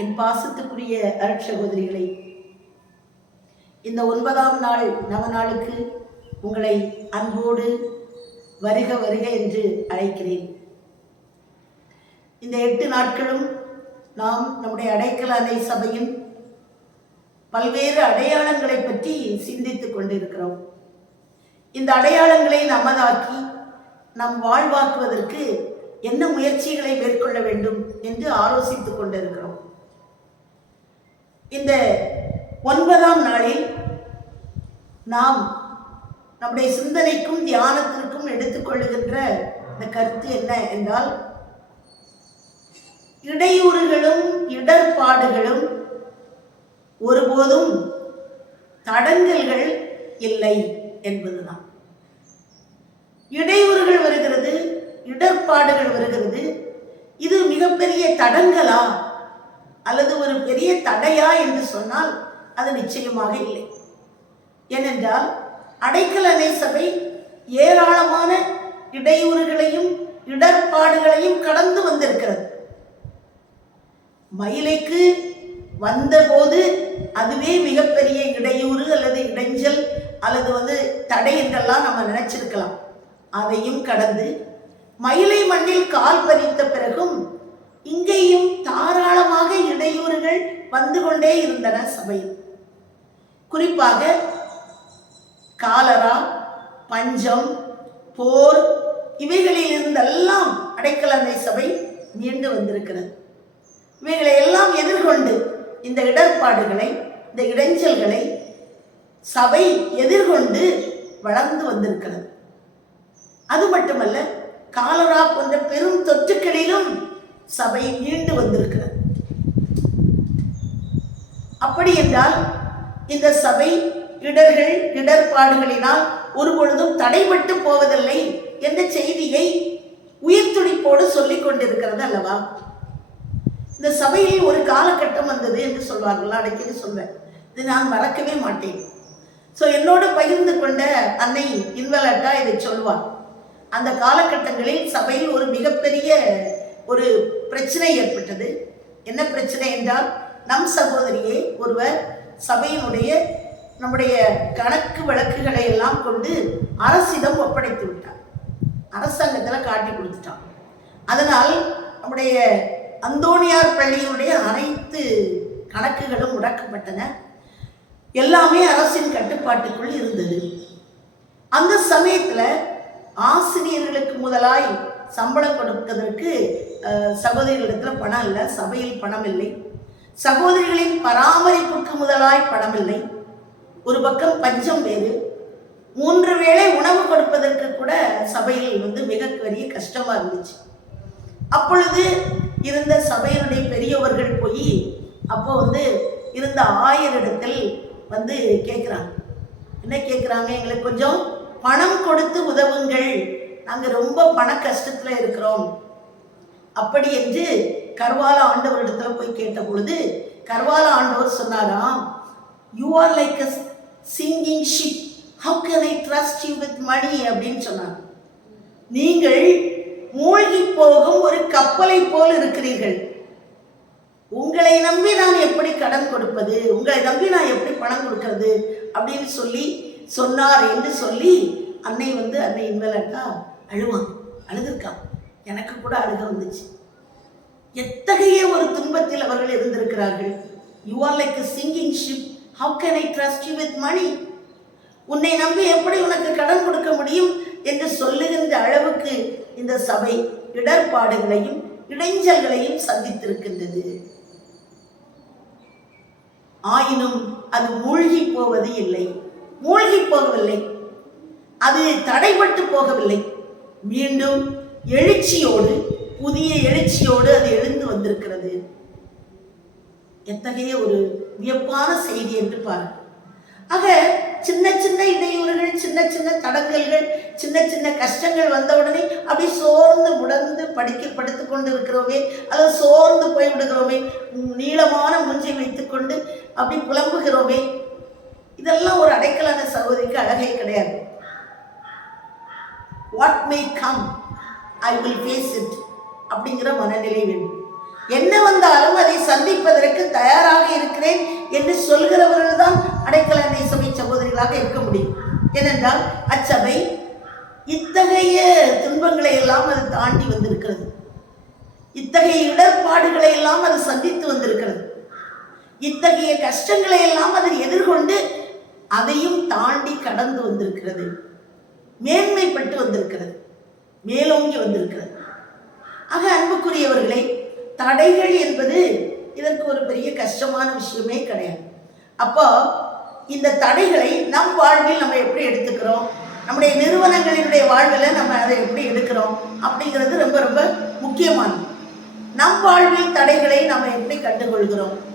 என் பாசத்துக்குரிய அருட்சகோதரிகளை இந்த ஒன்பதாம் நாள் நவநாளுக்கு உங்களை அன்போடு வருக வருக என்று அழைக்கிறேன். இந்த எட்டு நாட்களும் நாம் நம்முடைய அடைக்கல அன்னை சபையின் பல்வேறு அடையாளங்களை பற்றி சிந்தித்துக் கொண்டிருக்கிறோம். இந்த அடையாளங்களை நமதாக்கி நம் வாழ்வாக்குவதற்கு என்ன முயற்சிகளை மேற்கொள்ள வேண்டும் என்று ஆலோசித்துக் கொண்டிருக்கிறோம். இந்த ஒன்பதாம் நாளில் நாம் நம்முடைய சிந்தனைக்கும் தியானத்திற்கும் எடுத்துக்கொள்ளுகின்ற இந்த கருத்து என்ன என்றால் இடையூறுகளும் இடர்பாடுகளும் ஒருபோதும் தடங்கல்கள் இல்லை என்பதுதான். இடையூறுகள் வருகிறது இடர்பாடுகள் வருகிறது. இது மிகப்பெரிய தடங்களா அல்லது ஒரு பெரிய தடையா என்று சொன்னால் அது நிச்சயமாக இல்லை. ஏனென்றால் அடைக்கல் அணை சபை ஏராளமான இடையூறுகளையும் இடர்பாடுகளையும் கடந்து வந்திருக்கிறது. மயிலைக்கு வந்தபோது அதுவே மிகப்பெரிய இடையூறு அல்லது இடைஞ்சல் அல்லது வந்து தடை என்றெல்லாம் நம்ம நினைச்சிருக்கலாம். அதையும் கடந்து மயிலை மண்ணில் கால் பதித்த பிறகும் இங்கேயும் தாராளமாக இடையூறுகள் வந்து கொண்டே இருந்தன சபையில். குறிப்பாக காலரா பஞ்சம் போர் இவைகளில் இருந்தெல்லாம் அடைக்கலந்தை சபை மீண்டு வந்திருக்கிறது. இவைகளை எல்லாம் எதிர்கொண்டு இந்த இடர்பாடுகளை இந்த இடைஞ்சல்களை சபை எதிர்கொண்டு வளர்ந்து வந்திருக்கிறது. அது மட்டுமல்ல காலரா போன்ற பெரும் தொற்றுக்களிலும் சபை மீண்டு வந்திருக்கிறது. அப்படி என்றால் இந்த சபை இடர்கள் இடர்பாடுகளினால் ஒரு பொழுதும் தடைபட்டு போவதில்லை என்ற செய்தியை உயிர்த்துடிப்போடு சொல்லிக் கொண்டிருக்கிறது அல்லவா? இந்த சபையில் ஒரு காலகட்டம் வந்தது என்று சொல்வார்கள்? அடைக்கடி சொல்வேன். இது நான் மறக்கவே மாட்டேன். ஸோ என்னோடு பகிர்ந்து கொண்ட அன்னை இன்வலட்டா இதை சொல்வார். அந்த காலகட்டங்களில் சபையில் ஒரு மிகப்பெரிய ஒரு பிரச்சனை ஏற்பட்டது. என்ன பிரச்சனை என்றால் நம் சகோதரியை ஒருவர் சபையினுடைய நம்முடைய கணக்கு வழக்குகளை எல்லாம் கொண்டு அரசிடம் ஒப்படைத்து விட்டார். அரசாங்கத்தில் காட்டி கொடுத்துட்டான். அதனால் நம்முடைய அந்தோணியார் பள்ளியினுடைய அனைத்து கணக்குகளும் முடக்கப்பட்டன. எல்லாமே அரசின் கட்டுப்பாட்டுக்குள் இருந்தது. அந்த சமயத்தில் ஆசிரியர்களுக்கு முதலாய் சம்பளம் கொடுப்பதற்கு சகோதரிகளிடத்தில் பணம் இல்லை சபையில் பணம் இல்லை. சகோதரிகளின் பராமரிப்புக்கு முதலாய் பணம் இல்லை. ஒரு பக்கம் பஞ்சம் வேறு. மூன்று வேளை உணவு கொடுப்பதற்கு கூட சபையில் வந்து மிக பெரிய இருந்துச்சு. அப்பொழுது இருந்த சபையினுடைய பெரியவர்கள் போய் அப்போ வந்து இருந்த ஆயரிடத்தில் வந்து கேட்குறாங்க என்ன கேட்குறாங்க எங்களுக்கு கொஞ்சம் பணம் கொடுத்து உதவுங்கள். நாங்கள் ரொம்ப பண கஷ்டத்தில் இருக்கிறோம். அப்படி என்று கர்வால ஆண்டவரிடத்துல போய் கேட்ட பொழுது கர்வால ஆண்டவர் சொன்னாராம் you are like a sinking ship how can I trust you with money அப்படின்னு சொன்னார். நீங்கள் மூழ்கி போகும் ஒரு கப்பலை போல் இருக்கிறீர்கள். உங்களை நம்பி நான் எப்படி கடன் கொடுப்பது? உங்களை நம்பி நான் எப்படி பணம் கொடுக்கறது? அப்படின்னு சொல்லி சொன்னார் என்று சொல்லி அன்னை வந்து அன்னை இன்வெலட்டா அழுவான் அழுதுருக்கான் எனக்கு கூட அழுக வந்துச்சு. எத்தகைய ஒரு துன்பத்தில் அவர்கள் இருந்திருக்கிறார்கள்? You are like sinking ship how can I trust you with money உன்னை நம்பி எப்படி உனக்கு கடன் கொடுக்க முடியும் என்று சொல்லுகின்ற அளவுக்கு இந்த சபை இடர்பாடுகளையும் இடைஞ்சல்களையும் சந்தித்திருக்கின்றது. ஆயினும் அது மூழ்கி போவது இல்லை. மூழ்கி போகவில்லை. அது தடைபட்டு போகவில்லை. மீண்டும் எழுச்சியோடு புதிய எழுச்சியோடு அது எழுந்து வந்திருக்கிறது. எத்தகைய ஒரு வியப்பான செய்தி என்று பாருங்கள். ஆக சின்ன சின்ன இடையூறுகள் சின்ன சின்ன தடங்கல்கள் சின்ன சின்ன கஷ்டங்கள் வந்த உடனே அப்படி சோர்ந்து முடந்து படிக்க படுத்து கொண்டு இருக்கிறோமே அது சோர்ந்து போய் விடுகிறோமே நீளமான மூஞ்சை வைத்துக்கொண்டு அப்படி புலம்புகிறோமே இதெல்லாம் ஒரு அடைக்கலான சகோதரிக்கு அழகே கிடையாது. What may come I will face it அப்படிங்கிற மனநிலை வேண்டும். என்ன வந்தாலும் அதை சந்திப்பதற்கு தயாராக இருக்கிறேன் என்று சொல்கிறவர்கள் தான் அடைக்கல சபை சகோதரிகளாக இருக்க முடியும். ஏனென்றால் அச்சபை இத்தகைய துன்பங்களை எல்லாம் அது தாண்டி வந்திருக்கிறது. இத்தகைய இடர்பாடுகளை எல்லாம் அது சந்தித்து வந்திருக்கிறது. இத்தகைய கஷ்டங்களை எல்லாம் அது எதிர்கொண்டு அதையும் தாண்டி கடந்து வந்திருக்கிறது. மேன்மைப்பட்டு வந்திருக்கிறது. மேலோங்கி வந்திருக்கிறது. ஆக அன்புக்குரியவர்களே தடைகள் என்பது இதற்கு ஒரு பெரிய கஷ்டமான விஷயமே கிடையாது. அப்போ இந்த தடைகளை நம் வாழ்வில் நம்ம எப்படி எடுத்துக்கிறோம்? நம்முடைய நிறுவனங்களினுடைய வாழ்வில் நம்ம அதை எப்படி எடுக்கிறோம்? அப்படிங்கிறது ரொம்ப ரொம்ப முக்கியமானது. நம் வாழ்வில் தடைகளை நம்ம எப்படி கண்டுகொள்கிறோம்?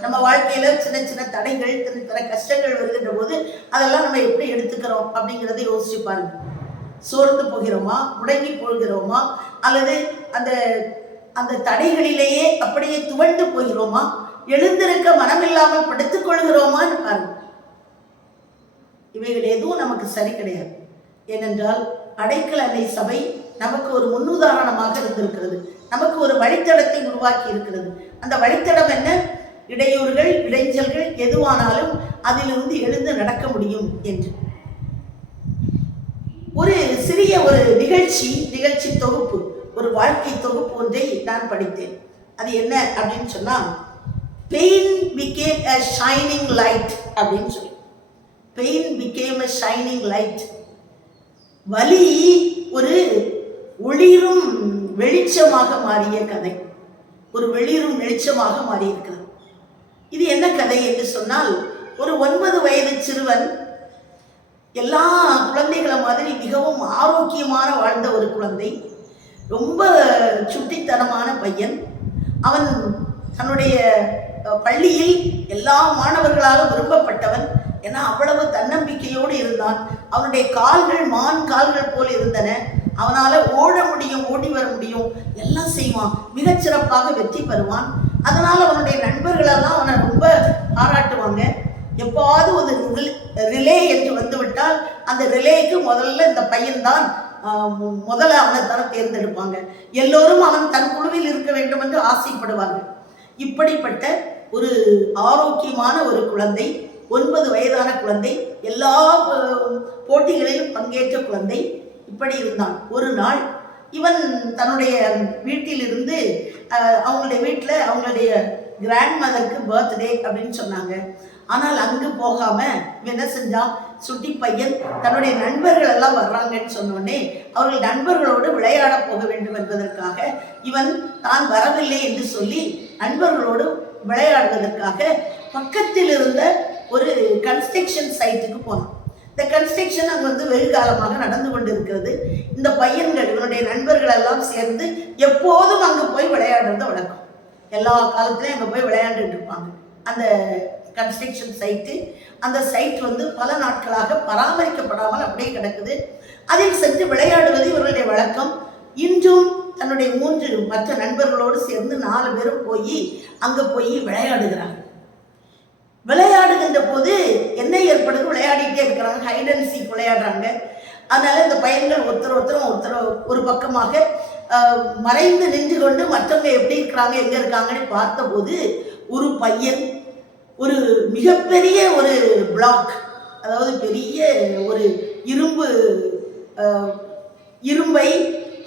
நம்ம வாழ்க்கையில சின்ன சின்ன தடைகள் சின்ன சின்ன கஷ்டங்கள் வருகின்ற போது அதெல்லாம் நம்ம எப்படி எடுத்துக்கிறோம் அப்படிங்கிறத யோசிச்சு பாருங்க. சோர்ந்து போகிறோமா? முடங்கி போகிறோமா? அல்லது அந்த அந்த தடைகளிலேயே அப்படியே துவண்டு போகிறோமா? எழுந்திருக்க மனமில்லாமல் படுத்துக் கொள்கிறோமான்னு பாருங்க. இவைகள் எதுவும் நமக்கு சரி கிடையாது. ஏனென்றால் அடைக்கல அலை சபை நமக்கு ஒரு முன்னுதாரணமாக இருந்திருக்கிறது. நமக்கு ஒரு வழித்தடத்தை உருவாக்கி இருக்கிறது. அந்த வழித்தடம் என்ன? இடையூறுகள் இடைஞ்சல்கள் எதுவானாலும் அதிலிருந்து எழுந்து நடக்க முடியும் என்று. ஒரு சிறிய ஒரு நிகழ்ச்சி நிகழ்ச்சி தொகுப்பு ஒரு வாழ்க்கை தொகுப்பு ஒன்றை நான் படித்தேன். அது என்ன அப்படின்னு சொன்னா pain become a shining light அப்படின்னு சொல்லி. Pain become a shining light வலி ஒரு ஒளிரும் வெளிச்சமாக மாறிய கதை. ஒரு வெளிரும் வெளிச்சமாக மாறியிருக்கிறது. இது என்ன கதை என்று சொன்னால் ஒரு ஒன்பது வயது சிறுவன் எல்லா குழந்தைகளை மாதிரி மிகவும் ஆரோக்கியமான வாழ்ந்த ஒரு குழந்தை ரொம்ப சுட்டித்தனமான பையன். அவன் தன்னுடைய பள்ளியில் எல்லா மாணவர்களாலும் விரும்பப்பட்டவன். ஏன்னா அவ்வளவு தன்னம்பிக்கையோடு இருந்தான். அவனுடைய கால்கள் மான் கால்கள் போல் இருந்தன. அவனால் ஓட முடியும் ஓடி வர முடியும். எல்லாம் செய்வான். மிகச்சிறப்பாக வெற்றி பெறுவான். அதனால அவனுடைய நண்பர்களெல்லாம் அவனை ரொம்ப பாராட்டுவாங்க. எப்பாவது ஒரு ரிலே என்று வந்துவிட்டால் அந்த ரிலேக்கு முதல்ல இந்த பையன்தான் முதல்ல அவனை தான் தேர்ந்தெடுப்பாங்க. எல்லோரும் அவன் தன் குழுவில் இருக்க வேண்டும் என்று ஆசைப்படுவாங்க இப்படிப்பட்ட ஒரு ஆரோக்கியமான ஒரு குழந்தை ஒன்பது வயதான குழந்தை எல்லா போட்டிகளிலும் பங்கேற்ற குழந்தை இப்படி இருந்தான். ஒரு நாள் இவன் தன்னுடைய வீட்டிலிருந்து அவங்களுடைய வீட்டில் அவங்களுடைய கிராண்ட் மதருக்கு பர்த்டே அப்படின்னு சொன்னாங்க. ஆனால் அங்கு போகாம இவன் என்ன செஞ்சான் சுட்டி பையன் தன்னுடைய நண்பர்கள் எல்லாம் வர்றாங்கன்னு சொன்னோடனே அவர்கள் நண்பர்களோடு விளையாட போக வேண்டும் என்பதற்காக இவன் தான் வரவில்லை என்று சொல்லி நண்பர்களோடு விளையாடுவதற்காக பக்கத்தில் இருந்த ஒரு கன்ஸ்ட்ரக்ஷன் சைட்டுக்கு போனான். இந்த கன்ஸ்ட்ரக்ஷன் அங்கே வந்து வெகு காலமாக நடந்து கொண்டு இருக்கிறது இந்த பையன்கள் இவனுடைய நண்பர்கள் எல்லாம் சேர்ந்து எப்போதும் அங்கே போய் விளையாடுறது வழக்கம். எல்லா காலத்துலையும் அங்கே போய் விளையாண்டுட்டு இருப்பாங்க. அந்த கன்ஸ்ட்ரக்ஷன் சைட்டு அந்த சைட் வந்து பல நாட்களாக பராமரிக்கப்படாமல் அப்படியே கிடக்குது. அதில் சென்று விளையாடுவது இவர்களுடைய வழக்கம். இன்றும் தன்னுடைய மூன்று மற்ற நண்பர்களோடு சேர்ந்து நாலு பேரும் போய் அங்கே போய் விளையாடுகிறாங்க விளையாடுகின்ற போது என்ன ஏற்படுது? விளையாடிட்டு விளையாடுறாங்க ஹைட் அண்ட் சீக் விளையாடுறாங்க. அதனால இந்த பையன்கள் ஒருத்தர் ஒருத்தரும் ஒருத்தர் ஒரு பக்கமாக மறைந்து நின்று கொண்டு மற்றவங்க எப்படி இருக்கிறாங்க எங்க இருக்காங்கன்னு பார்த்தபோது ஒரு பையன் ஒரு மிகப்பெரிய ஒரு பிளாக் அதாவது பெரிய ஒரு இரும்பு இரும்பை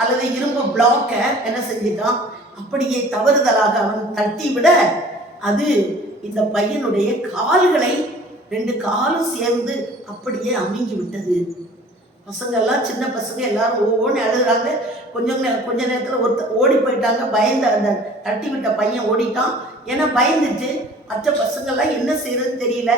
அல்லது இரும்பு பிளாக்கை என்ன செஞ்சிட்டான் அப்படியே தவறுதலாக அவன் தட்டி விட அது இந்த பையனுடைய கால்களை ரெண்டு காலும் சேர்ந்து அப்படியே அமுங்கி விட்டது. பசங்க எல்லாம் சின்ன பசங்க எல்லாரும் ஒவ்வொன்று அழுகுறாங்க. கொஞ்சம் கொஞ்ச நேரத்தில் ஒருத்தர் ஓடி போயிட்டாங்க. பயந்த அந்த தட்டி விட்ட பையன் ஓடிட்டான். ஏன்னா பயந்துட்டு மற்ற பசங்கள்லாம் என்ன செய்யறதுன்னு தெரியல.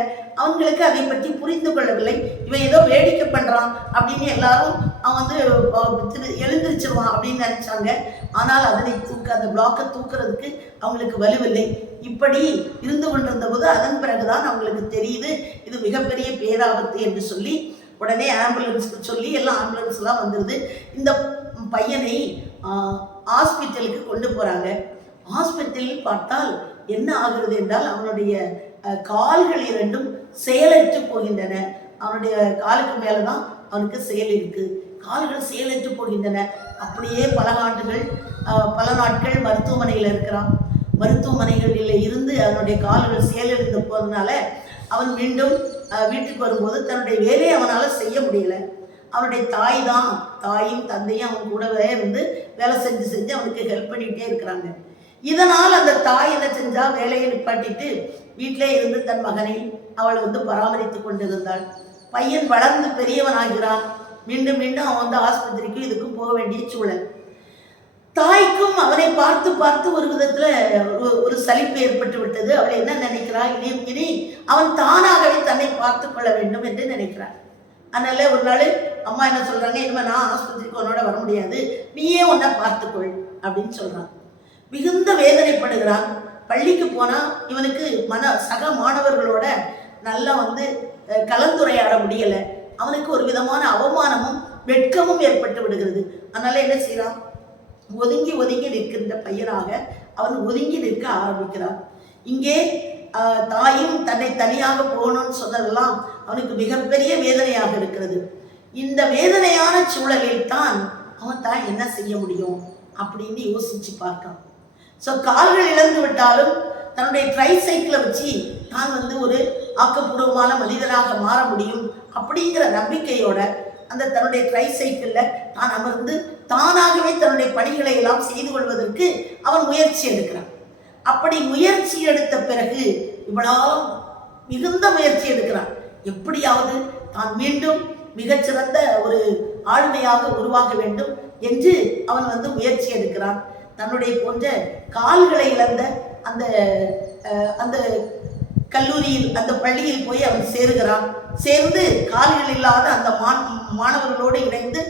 அவங்களுக்கு அதை பற்றி புரிந்து கொள்ளவில்லை. இவன் ஏதோ வேடிக்கை பண்ணுறான் அப்படின்னு எல்லாரும் அவன் வந்து திரு- எழுந்திருச்சிருவான் அப்படின்னு நினைச்சாங்க. ஆனால் அதனை தூக்க அந்த பிளாக்கை தூக்குறதுக்கு அவங்களுக்கு வலுவில்லை. இப்படி இருந்து கொண்டிருந்த போது அதன் பிறகுதான் அவங்களுக்கு தெரியுது இது மிகப்பெரிய பேராபத்து என்று சொல்லி உடனே ஆம்புலன்ஸ்க்கு சொல்லி எல்லாம் ஆம்புலன்ஸ்லாம் வந்துடுது இந்த பையனை ஹாஸ்பிட்டலுக்கு கொண்டு போகிறாங்க ஹாஸ்பிட்டலில் பார்த்தால் என்ன ஆகிறது என்றால் அவனுடைய கால்கள் இரண்டும் செயலற்று போகின்றன. அவனுடைய காலுக்கு மேலே தான் அவனுக்கு செயல் இருக்கு. கால்கள் செயலற்று போகின்றன. அப்படியே பல ஆண்டுகள் பல நாட்கள் மருத்துவமனையில் இருக்கிறான். மருத்துவமனைகளில் இருந்து அவனுடைய கால்கள் செயலிழந்து போனதுனால அவன் மீண்டும் வீட்டுக்கு வரும்போது தன்னுடைய வேலையை அவனால் செய்ய முடியல. அவனுடைய தாய் தான். தாயும் தந்தையும் அவன் கூடவே இருந்து வேலை செஞ்சு செஞ்சு அவனுக்கு ஹெல்ப் பண்ணிகிட்டே இருக்கிறாங்க. இதனால் அந்த தாய் என்ன செஞ்சா வேலையை நிப்பாட்டிட்டு வீட்டிலே இருந்து தன் மகனை அவள் வந்து பராமரித்து கொண்டிருந்தாள். பையன் வளர்ந்து பெரியவனாகிறான். மீண்டும் மீண்டும் அவன் வந்து ஆஸ்பத்திரிக்கு இதுக்கும் போக வேண்டிய சூழல். தாய்க்கும் அவனை பார்த்து பார்த்து ஒரு விதத்துல ஒரு- ஒரு சலிப்பு ஏற்பட்டு விட்டது. அவள் என்ன நினைக்கிறாள் இனி இனி அவன் தானாகவே தன்னை பார்த்து கொள்ள வேண்டும் என்று நினைக்கிறாள். அதனால ஒரு நாள் அம்மா என்ன சொல்றாங்க? இனிமே நான் ஆஸ்பத்திரிக்கு உன்னோட வர முடியாது. நீயே உன்னை பார்த்துக்கொள் அப்படின்னு சொல்றான். மிகுந்த வேதனைப்படுகிறான். பள்ளிக்கு போனா இவனுக்கு மன சக மாணவர்களோட நல்லா வந்து கலந்துரையாட முடியலை. அவனுக்கு ஒரு விதமான அவமானமும் வெட்கமும் ஏற்பட்டு விடுகிறது. அதனால என்ன செய்யறான் ஒதுங்கி ஒதுங்கி நிற்கின்ற பையனாக அவன் ஒதுங்கி நிற்க ஆரம்பிக்கிறான். இங்கே தாயும் தன்னை தனியாக போகணும்னு சொன்னதெல்லாம் அவனுக்கு மிகப்பெரிய வேதனையாக இருக்கிறது. இந்த வேதனையான சூழலில் தான் அவன் தான் என்ன செய்ய முடியும் அப்படின்னு யோசிச்சு பார்க்கான். ஸோ கால்கள் இழந்து விட்டாலும் தன்னுடைய ட்ரை சைக்கிளை வச்சு தான் வந்து ஒரு ஆக்கப்பூர்வமான மனிதனாக மாற முடியும் அப்படிங்கிற நம்பிக்கையோட அந்த தன்னுடைய ட்ரை சைக்கிளில் தான் அமர்ந்து தானாகவே தன்னுடைய பணிகளை எல்லாம் செய்து கொள்வதற்கு அவன் முயற்சி எடுக்கிறான். அப்படி முயற்சி எடுத்த பிறகு இவ்வளவு மிகுந்த முயற்சி எடுக்கிறான். எப்படியாவது தான் மீண்டும் மிகச்சிறந்த ஒரு ஆளுமையாக உருவாக வேண்டும் என்று அவன் வந்து முயற்சி எடுக்கிறான். தன்னுடைய போன்ற கால்களை இழந்த அந்த அந்த கல்லூரியில் அந்த பள்ளியில் போய் அவன் சேருகிறான். சேர்ந்து கால்கள் இல்லாத அந்த மாண் மாணவர்களோடு இணைந்து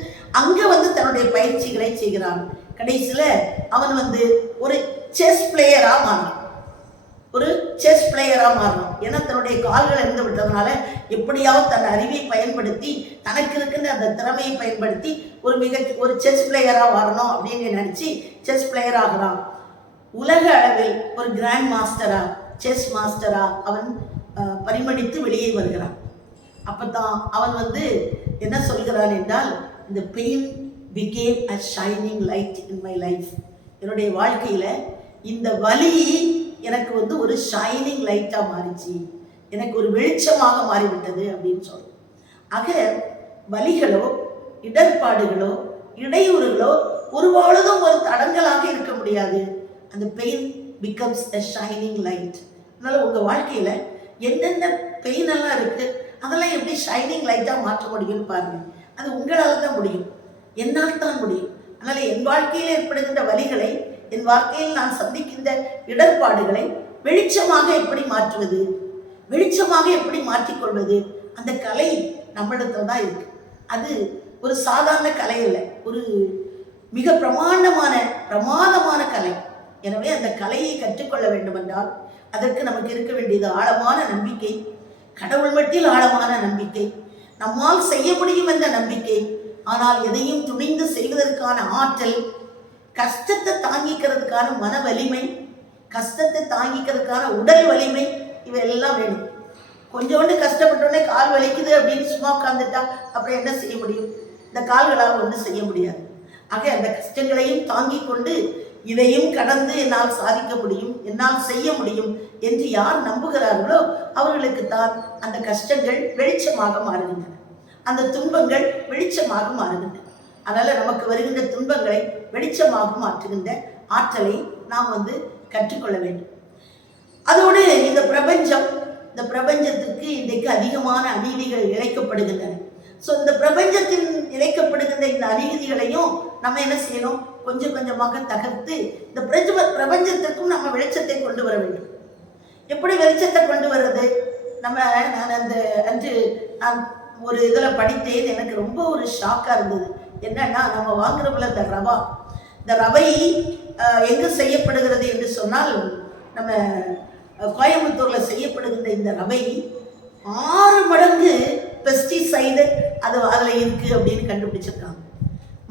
அங்கே வந்து தன்னுடைய பயிற்சிகளை செய்கிறான். கடைசியில் அவன் வந்து ஒரு செஸ் பிளேயராக மாறினான் ஒரு செஸ் பிளேயராக மாறணும் ஏன்னா தன்னுடைய கால்கள் இருந்து விட்டதுனால எப்படியாவது தன் அறிவை பயன்படுத்தி தனக்கு இருக்கின்ற அந்த திறமையை பயன்படுத்தி ஒரு மிக ஒரு செஸ் பிளேயராக வரணும் அப்படின்னு நினச்சி செஸ் பிளேயர் ஆகிறான். உலக அளவில் ஒரு கிராண்ட் மாஸ்டராக செஸ் மாஸ்டரா அவன் பரிமணித்து வெளியே வருகிறான். அப்பதான் அவன் வந்து என்ன சொல்கிறான் என்றால் இந்த pain become a shining light in my life என்னுடைய வாழ்க்கையில இந்த வலி எனக்கு வந்து ஒரு ஷைனிங் லைட்டா மாறிச்சு. எனக்கு ஒரு வெளிச்சமாக மாறிவிட்டது அப்படின்னு சொல்றோம் ஆக வலிகளோ இடர்பாடுகளோ இடையூறுகளோ ஒரு பொழுதும் ஒரு தடங்கலாக இருக்க முடியாது. அந்த pain becomes a shining light அதனால் உங்கள் வாழ்க்கையில் என்னென்ன பெயினெல்லாம் இருக்குது அதெல்லாம் எப்படி ஷைனிங் லைட்டாக மாற்ற முடியும்னு பாருங்கள் அது உங்களால் தான் முடியும். என்னால் தான் முடியும். அதனால் என் வாழ்க்கையில் ஏற்படுகின்ற வழிகளை என் வாழ்க்கையில் நான் சந்திக்கின்ற இடர்பாடுகளை வெளிச்சமாக எப்படி மாற்றுவது வெளிச்சமாக எப்படி மாற்றிக்கொள்வது அந்த கலை நம்மிடத்துல தான் இருக்கு. அது ஒரு சாதாரண கலை இல்லை ஒரு மிக பிரமாண்டமான பிரமாதமான கலை. எனவே அந்த கலையை கற்றுக்கொள்ள வேண்டுமென்றால் அதற்கு நமக்கு இருக்க வேண்டியது ஆழமான நம்பிக்கை கடவுள் மட்டில் ஆழமான நம்பிக்கை நம்மால் செய்ய முடியும் என்ற நம்பிக்கை ஆனால் எதையும் துணிந்து செய்வதற்கான ஆற்றல் கஷ்டத்தை தாங்கிக்கிறதுக்கான மன வலிமை கஷ்டத்தை தாங்கிக்கிறதுக்கான உடல் வலிமை இவையெல்லாம் வேணும். கொஞ்சோண்டு கஷ்டப்பட்டோடனே கால் வலிக்குது அப்படின்னு சும்மா உட்காந்துட்டா அப்புறம் என்ன செய்ய முடியும்? இந்த கால்களால் ஒன்றும் செய்ய முடியாது. ஆக அந்த கஷ்டங்களையும் தாங்கி கொண்டு இதையும் கடந்து என்னால் சாதிக்க முடியும் என்னால் செய்ய முடியும் என்று யார் நம்புகிறார்களோ அவர்களுக்கு தான் அந்த கஷ்டங்கள் வெளிச்சமாக மாறுகின்றன. அந்த துன்பங்கள் வெளிச்சமாக மாறுகின்றன. அதனால நமக்கு வருகின்ற துன்பங்களை வெளிச்சமாக மாற்றுகின்ற ஆற்றலை நாம் வந்து கற்றுக்கொள்ள வேண்டும். அதோடு இந்த பிரபஞ்சம் இந்த பிரபஞ்சத்துக்கு இன்றைக்கு அதிகமான அநீதிகள் இழைக்கப்படுகின்றன. ஸோ இந்த பிரபஞ்சத்தின் இழைக்கப்படுகின்ற இந்த அநீதிகளையும் நம்ம என்ன செய்யணும்? கொஞ்சம் கொஞ்சமாக தகர்த்து இந்த பிரஜ பிரபஞ்சத்திற்கும் நம்ம வெளிச்சத்தை கொண்டு வர வேண்டும். எப்படி வெளிச்சத்தை கொண்டு வர்றது? நம்ம நான் அந்த அன்று நான் ஒரு இதில் படித்தேன். எனக்கு ரொம்ப ஒரு ஷாக்காக இருந்தது. என்னன்னா நம்ம வாங்குறோம்ல இந்த ரவா. இந்த ரவை எங்கு செய்யப்படுகிறது என்று சொன்னால் நம்ம கோயம்புத்தூரில் செய்யப்படுகின்ற இந்த ரவை ஆறு மடங்கு பெஸ்டிசைடு அது அதில் இருக்குது அப்படின்னு கண்டுபிடிச்சிருக்காங்க.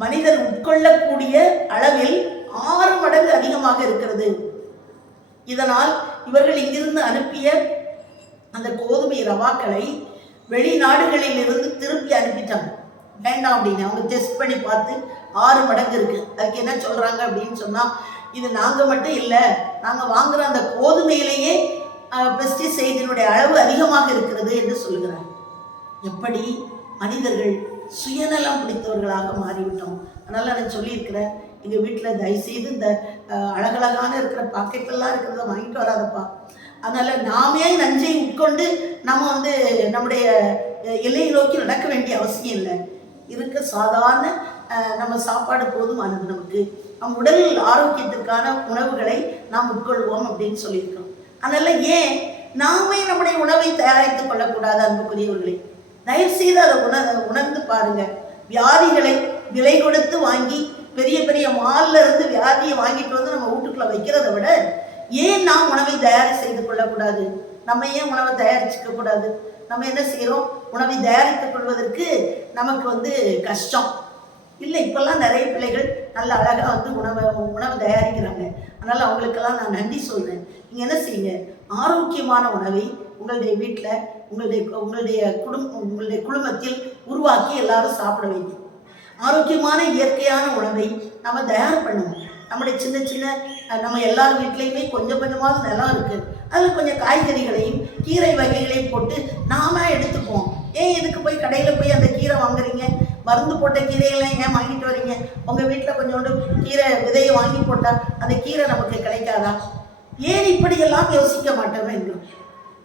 மனிதர் உட்கொள்ளக்கூடிய அளவில் ஆறு மடங்கு அதிகமாக இருக்கிறது. இதனால் இவர்கள் இங்கிருந்து அனுப்பிய அந்த கோதுமை ரவாக்களை வெளிநாடுகளில் இருந்து திருப்பி அனுப்பிட்டாங்க. வேண்டாம் அப்படின்னு அவங்க டெஸ்ட் பண்ணி பார்த்து ஆறு மடங்கு இருக்கு. அதுக்கு என்ன சொல்றாங்க அப்படின்னு சொன்னா இது நாங்கள் மட்டும் இல்லை நாங்கள் வாங்குற அந்த கோதுமையிலேயே பெஸ்டிசைடினுடைய அளவு அதிகமாக இருக்கிறது என்று சொல்கிறார் எப்படி? மனிதர்கள் சுயநலம் பிடித்தவர்களாக மாறிவிட்டோம். அதனால் நான் சொல்லியிருக்கிறேன் எங்கள் வீட்டில் தயவுசெய்து இந்த அழகழகான இருக்கிற பாக்கெட்டெல்லாம் இருக்கிறத வாங்கிட்டு வராதப்பா. அதனால் நாமே நஞ்சை உட்கொண்டு நம்ம வந்து நம்முடைய எல்லையை நோக்கி நடக்க வேண்டிய அவசியம் இல்லை. இருக்க சாதாரண நம்ம சாப்பாடு போதுமானது நமக்கு. நம் உடல் ஆரோக்கியத்திற்கான உணவுகளை நாம் உட்கொள்வோம் அப்படின்னு சொல்லியிருக்கோம். அதனால் ஏன் நாமே நம்முடைய உணவை தயாரித்துக் கொள்ளக்கூடாது அன்புக்குரியவர்களே? தயவு செய்து அதை உணர் உணர்ந்து பாருங்க. வியாதிகளை விலை கொடுத்து வாங்கி பெரிய பெரிய மால்ல இருந்து வியாதியை வாங்கிட்டு வந்து நம்ம வீட்டுக்குள்ள வைக்கிறத விட ஏன் நாம் உணவை தயார் செய்து கொள்ளக்கூடாது? நம்ம ஏன் உணவை தயாரிச்சுக்க கூடாது? நம்ம என்ன செய்கிறோம் உணவை தயாரித்துக் கொள்வதற்கு நமக்கு வந்து கஷ்டம். இல்லை இப்போல்லாம் நிறைய பிள்ளைகள் நல்ல அழகாக வந்து உணவை உணவு தயாரிக்கிறாங்க. அதனால் அவங்களுக்கெல்லாம் நான் நன்றி சொல்கிறேன் நீங்கள் என்ன செய்யுங்க? ஆரோக்கியமான உணவை உங்களுடைய வீட்டில் உங்களுடைய உங்களுடைய குடும்பம் உங்களுடைய குடும்பத்தில் உருவாக்கி எல்லாரும் சாப்பிட வைக்கும். ஆரோக்கியமான இயற்கையான உணவை நம்ம தயார் பண்ணுவோம் நம்முடைய சின்ன சின்ன நம்ம எல்லார் வீட்லேயுமே கொஞ்சம் கொஞ்சமாவது நிலம் இருக்குது அதில் கொஞ்சம் காய்கறிகளையும் கீரை வகைகளையும் போட்டு நாம எடுத்துப்போம் ஏன் இதுக்கு போய் கடையில் போய் அந்த கீரை வாங்குறீங்க? மருந்து போட்ட கீரையெல்லாம் ஏன் வாங்கிட்டு வரீங்க? உங்கள் வீட்டில் கொஞ்சோண்டு கீரை விதையை வாங்கி போட்டால் அந்த கீரை நமக்கு கிடைக்காதா? ஏன் இப்படியெல்லாம் யோசிக்க மாட்டோம் என்றும்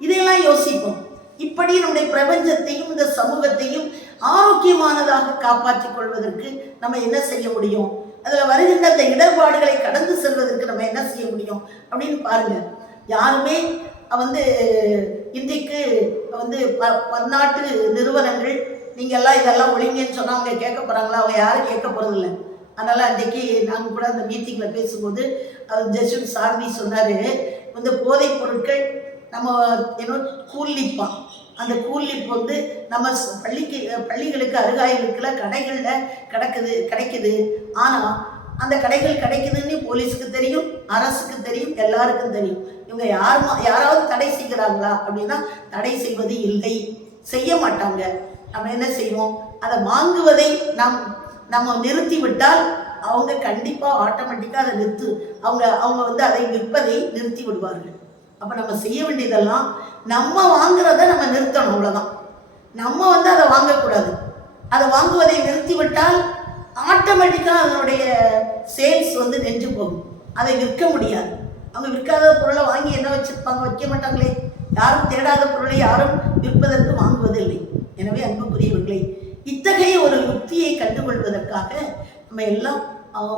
இதையெல்லாம் யோசிப்போம். இப்படி நம்முடைய பிரபஞ்சத்தையும் இந்த சமூகத்தையும் ஆரோக்கியமானதாக காப்பாற்றிக் கொள்வதற்கு நம்ம என்ன செய்ய முடியும்? அதில் வருகின்ற அந்த இடர்பாடுகளை கடந்து செல்வதற்கு நம்ம என்ன செய்ய முடியும்? அப்படின்னு பாருங்க. யாருமே வந்து இன்றைக்கு வந்து ப பன்னாட்டு நிறுவனங்கள் நீங்கள் எல்லாம் இதெல்லாம் ஒழிங்கன்னு சொன்னால் அவங்க கேட்க போகிறாங்களா அவங்க யாரும் கேட்க போகிறதில்ல அதனால் அன்றைக்கி நாங்கள் கூட அந்த மீட்டிங்கில் பேசும்போது அவர் ஜஸ்வின் சாரதி சொன்னார் இந்த போதைப் பொருட்கள் நம்ம ஏன்னோ கூல்லிப்பான் அந்த கூல்லிப் வந்து நம்ம பள்ளிக்கு பள்ளிகளுக்கு அருகாயில் இருக்கிற கடைகளில் கிடக்குது கிடைக்குது. ஆனால் அந்த கடைகள் கிடைக்குதுன்னு போலீஸுக்கு தெரியும் அரசுக்கு தெரியும் எல்லாருக்கும் தெரியும். இவங்க யாருமா யாராவது தடை செய்கிறாங்களா அப்படின்னா தடை செய்வது இல்லை. செய்ய மாட்டாங்க. நம்ம என்ன செய்வோம்? அதை வாங்குவதை நாம் நம்ம நிறுத்தி விட்டால் அவங்க கண்டிப்பாக ஆட்டோமேட்டிக்காக அதை நிறுத்து அவங்க அவங்க வந்து அதை விற்பதை நிறுத்தி விடுவார்கள் அப்போ நம்ம செய்ய வேண்டியதெல்லாம் நம்ம வாங்குறத நம்ம நிறுத்தணும் அவ்வளோதான் நம்ம வந்து அதை வாங்கக்கூடாது. அதை வாங்குவதை நிறுத்தி விட்டால் ஆட்டோமேட்டிக்காக அதனுடைய சேல்ஸ் வந்து நின்று போகும். அதை விற்க முடியாது. அவங்க விற்காத பொருளை வாங்கி என்ன வச்சுருப்பாங்க? வைக்க மாட்டாங்களே. யாரும் தேடாத பொருளை யாரும் விற்பதற்கு வாங்குவதில்லை. எனவே அன்புக்குரியவர்களே இத்தகைய ஒரு யுக்தியை கண்டுகொள்வதற்காக நம்ம எல்லாம்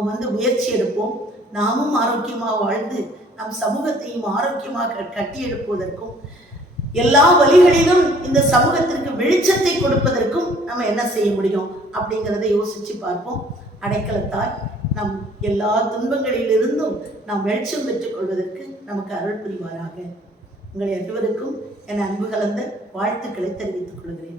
வந்து முயற்சி எடுப்போம். நாமும் ஆரோக்கியமாக வாழ்ந்து நம் சமூகத்தையும் ஆரோக்கியமாக கட்டி எழுப்புவதற்கும் எல்லா வழிகளிலும் இந்த சமூகத்திற்கு வெளிச்சத்தை கொடுப்பதற்கும் நம்ம என்ன செய்ய முடியும் அப்படிங்கிறத யோசிச்சு பார்ப்போம். அடைக்கலத்தாய் நம் எல்லா துன்பங்களிலிருந்தும் நாம் வெளிச்சம் பெற்றுக் கொள்வதற்கு நமக்கு அருள் புரிவாராக. உங்கள் அனைவருக்கும் என் அன்பு கலந்த வாழ்த்துக்களை தெரிவித்துக் கொள்கிறேன்.